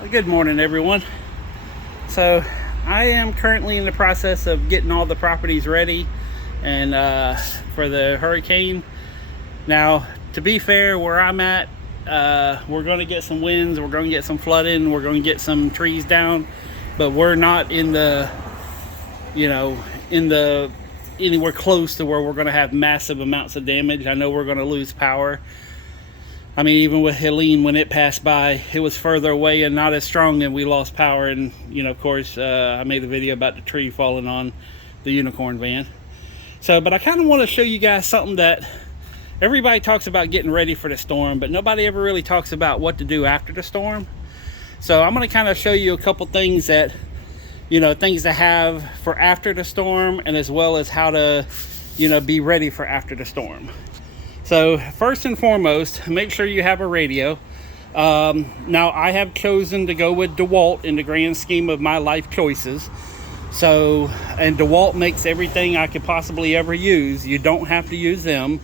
Well, good morning, everyone. So I am currently in the process of getting all the properties ready and for the hurricane. Now, to be fair, where I'm at, we're going to get some winds, we're going to get some flooding, we're going to get some trees down, but we're not in the, anywhere close to where we're going to have massive amounts of damage. I know we're going to lose power. I mean, even with Helene, when it passed by, it was further away and not as strong, and we lost power. And, of course, I made a video about the tree falling on the unicorn van. But I kind of want to show you guys something that everybody talks about getting ready for the storm, but nobody ever really talks about what to do after the storm. So I'm going to kind of show you a couple things that, things to have for after the storm, and as well as how to, be ready for after the storm. So first and foremost, make sure you have a radio. Now, I have chosen to go with DeWalt in the grand scheme of my life choices. And DeWalt makes everything I could possibly ever use. You don't have to use them.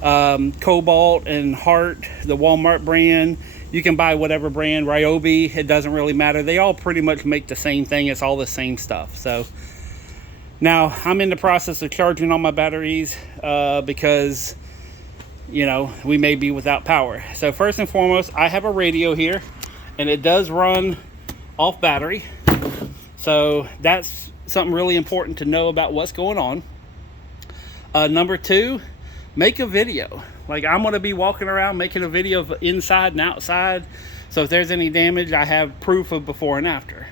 Cobalt and Hart, the Walmart brand, you can buy whatever brand, Ryobi, it doesn't really matter. They all pretty much make the same thing. It's all the same stuff. So now I'm in the process of charging all my batteries because we may be without power. So first and foremost, I have a radio here, and it does run off battery. So that's something really important to know about what's going on. Number two, make a video. Like, I'm going to be walking around making a video of inside and outside. So if there's any damage, I have proof of before and after.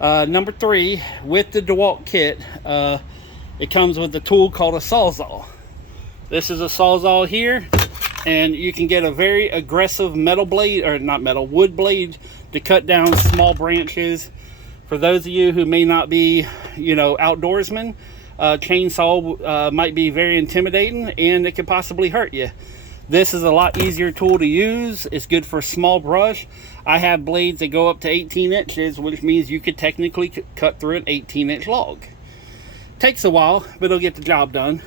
Number three, with the DeWalt kit, it comes with a tool called a Sawzall. This is a Sawzall here, and you can get a very aggressive wood blade to cut down small branches. For those of you who may not be, outdoorsmen, chainsaw might be very intimidating, and it could possibly hurt you. This is a lot easier tool to use. It's good for small brush. I have blades that go up to 18 inches, which means you could technically cut through an 18-inch log. Takes a while, but it'll get the job done.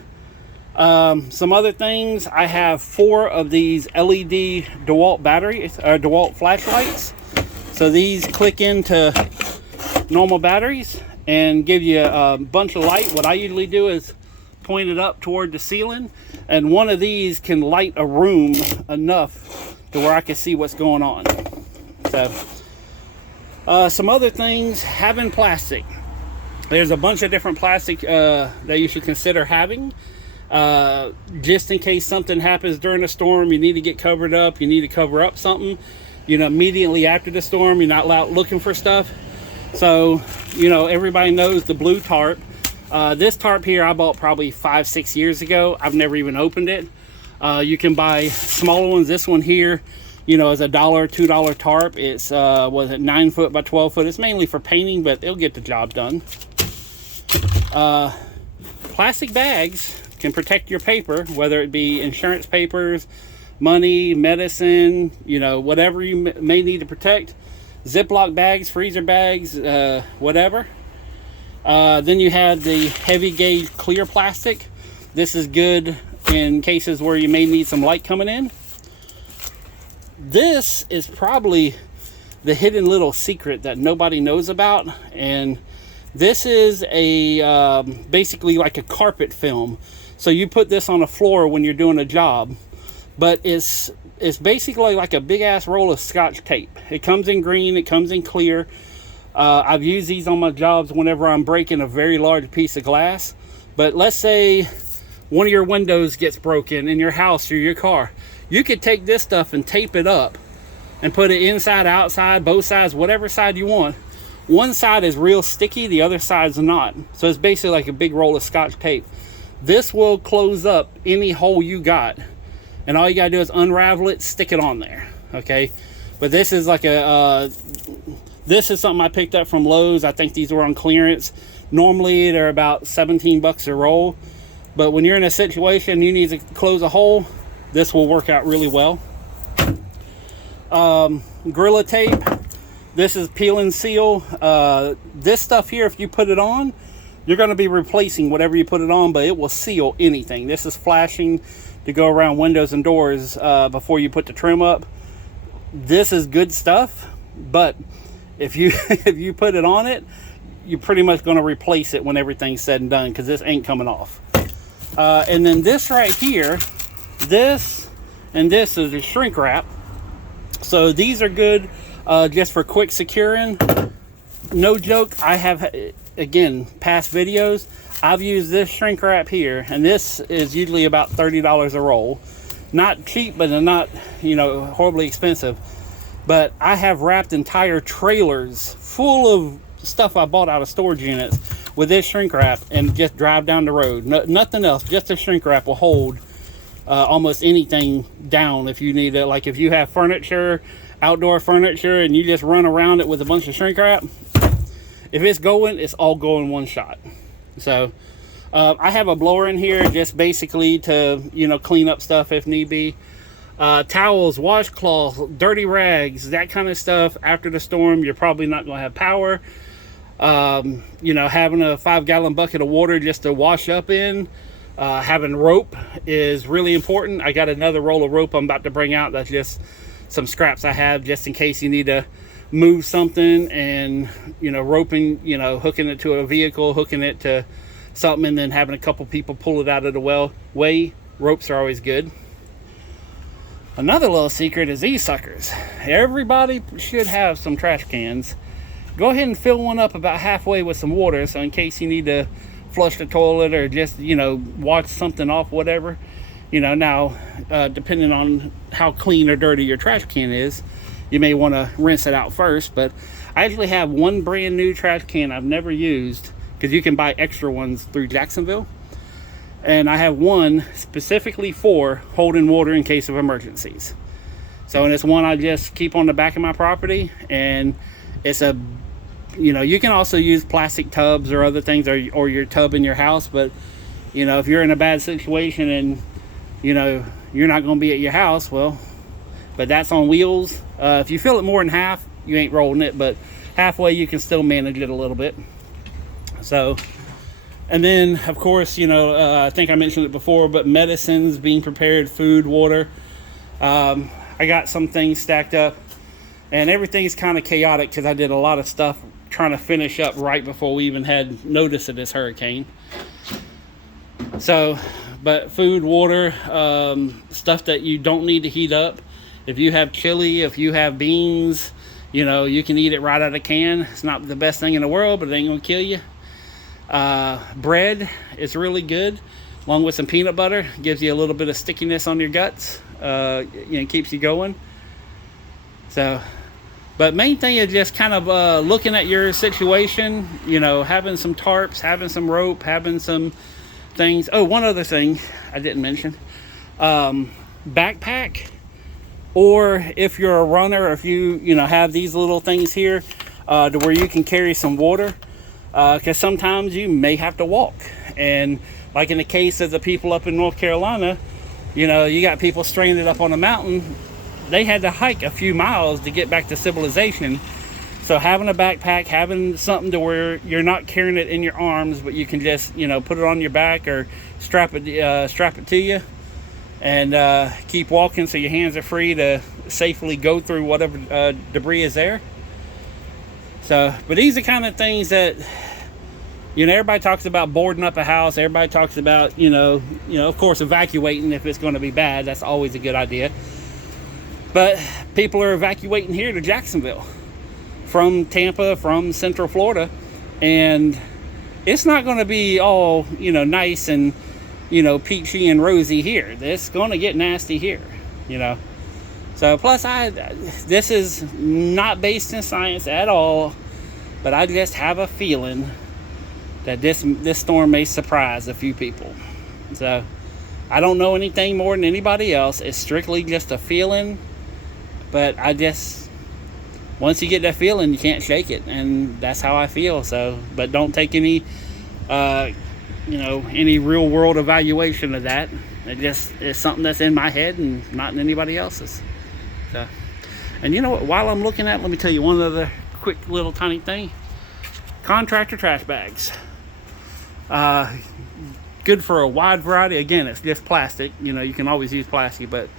Some other things, I have 4 of these LED DeWalt batteries, or DeWalt flashlights. So these click into normal batteries and give you a bunch of light. What I usually do is point it up toward the ceiling, and one of these can light a room enough to where I can see what's going on. So some other things, having plastic. There's a bunch of different plastic that you should consider having. Just in case something happens during a storm, you need to get covered up, you need to cover up something, immediately after the storm. You're not out looking for stuff. So, everybody knows the blue tarp. This tarp here I bought probably 5-6 years ago. I've never even opened it. You can buy smaller ones. This one here, is a $1, $2 tarp. It's 9 foot by 12 foot. It's mainly for painting, but it'll get the job done. Plastic bags can protect your paper, whether it be insurance papers, money, medicine, whatever you may need to protect. Ziploc bags, freezer bags, whatever. Then you have the heavy gauge clear plastic. This is good in cases where you may need some light coming in. This is probably the hidden little secret that nobody knows about, and this is a basically like a carpet film. So you put this on the floor when you're doing a job, but it's basically like a big ass roll of Scotch tape. It comes in green, it comes in clear. I've used these on my jobs whenever I'm breaking a very large piece of glass. But let's say one of your windows gets broken in your house or your car. You could take this stuff and tape it up and put it inside, outside, both sides, whatever side you want. One side is real sticky, the other side's not. So it's basically like a big roll of Scotch tape. This will close up any hole you got, and all you gotta do is unravel it, stick it on there. Okay, but this is like this is something I picked up from Lowe's. I think these were on clearance. Normally they're about 17 bucks a roll, but when you're in a situation you need to close a hole, this will work out really well. Gorilla tape. This is peel and seal. This stuff here, if you put it on, you're going to be replacing whatever you put it on, but it will seal anything. This is flashing to go around windows and doors before you put the trim up. This is good stuff. But if you if you put it on it, you're pretty much going to replace it when everything's said and done, because this ain't coming off. And then this right here, this and this is a shrink wrap. So these are good just for quick securing. No joke, I have, again, past videos, I've used this shrink wrap here, and this is usually about $30 a roll. Not cheap, but not, you know, horribly expensive. But I have wrapped entire trailers full of stuff I bought out of storage units with this shrink wrap and just drive down the road. Nothing else, just a shrink wrap will hold almost anything down if you need it. Like if you have furniture, outdoor furniture, and you just run around it with a bunch of shrink wrap, if it's going, it's all going one shot. So I have a blower in here just basically to, you know, clean up stuff if need be. Towels, washcloths, dirty rags, that kind of stuff. After the storm, you're probably not going to have power. You know, having a 5-gallon bucket of water just to wash up in. Having rope is really important. I got another roll of rope I'm about to bring out. That's just some scraps I have just in case you need to move something, and, you know, roping, you know, hooking it to a vehicle, hooking it to something, and then having a couple people pull it out of the way. Ropes are always good. Another little secret is these suckers. Everybody should have some trash cans. Go ahead and fill one up about halfway with some water, so in case you need to flush the toilet or just, you know, wash something off, whatever. You know, now, depending on how clean or dirty your trash can is, you may want to rinse it out first. But I actually have one brand new trash can I've never used, because you can buy extra ones through Jacksonville. And I have one specifically for holding water in case of emergencies. So, and it's one I just keep on the back of my property. And it's a, you know, you can also use plastic tubs or other things, or your tub in your house. But, you know, if you're in a bad situation and, you know, you're not going to be at your house, well, but that's on wheels. If you fill it more than half, you ain't rolling it, but halfway you can still manage it a little bit. So, and then of course, you know, I think I mentioned it before, but medicines, being prepared, food, water. I got some things stacked up, and everything's kind of chaotic because I did a lot of stuff trying to finish up right before we even had notice of this hurricane. So, but food, water, stuff that you don't need to heat up. If you have chili, if you have beans, you know, you can eat it right out of can. It's not the best thing in the world, but it ain't gonna kill you. Bread is really good, along with some peanut butter. Gives you a little bit of stickiness on your guts. You know, keeps you going. So, but main thing is just kind of looking at your situation. You know, having some tarps, having some rope, having some things. Oh, one other thing I didn't mention. Backpack. Or if you're a runner, or if you know, have these little things here to where you can carry some water, because sometimes you may have to walk. And like in the case of the people up in North Carolina, you know, you got people stranded up on a mountain. They had to hike a few miles to get back to civilization. So having a backpack, having something to where you're not carrying it in your arms, but you can just, you know, put it on your back or strap it to you, and keep walking so your hands are free to safely go through whatever debris is there. So, but these are kind of things that, you know, everybody talks about boarding up a house. Everybody talks about, you know, of course, evacuating if it's going to be bad. That's always a good idea. But people are evacuating here to Jacksonville from Tampa, from Central Florida, and it's not going to be all, you know, nice and, you know, peachy and rosy here. It's going to get nasty here, you know. So plus, this is not based in science at all, but I just have a feeling that this storm may surprise a few people. So I don't know anything more than anybody else. It's strictly just a feeling, but I just, once you get that feeling, you can't shake it, and that's how I feel. So, but don't take any you know, any real world evaluation of that. It just is something that's in my head and not in anybody else's. So, and you know what, while I'm looking at it, let me tell you one other quick little tiny thing. Contractor trash bags. Good for a wide variety. Again, it's just plastic. You know, you can always use plastic, but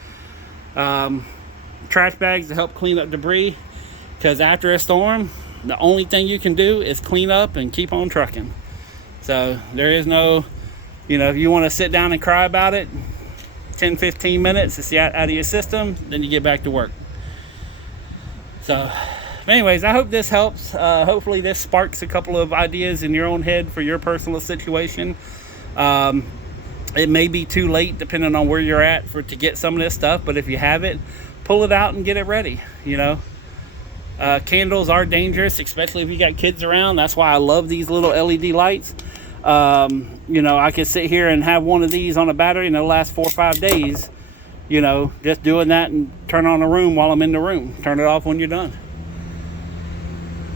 trash bags to help clean up debris. because after a storm, the only thing you can do is clean up and keep on trucking. So there is no, if you want to sit down and cry about it, 10-15 minutes to see out of your system, then you get back to work. So anyways, I hope this helps. Hopefully this sparks a couple of ideas in your own head for your personal situation. It may be too late depending on where you're at to get some of this stuff, but if you have it, pull it out and get it ready. Candles are dangerous, especially if you got kids around. That's why I love these little LED lights. I could sit here and have one of these on a battery and it'll last 4 or 5 days, just doing that and turn on the room while I'm in the room. Turn it off when you're done.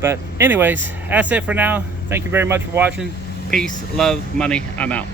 But anyways, that's it for now. Thank you very much for watching. Peace, love, money. I'm out.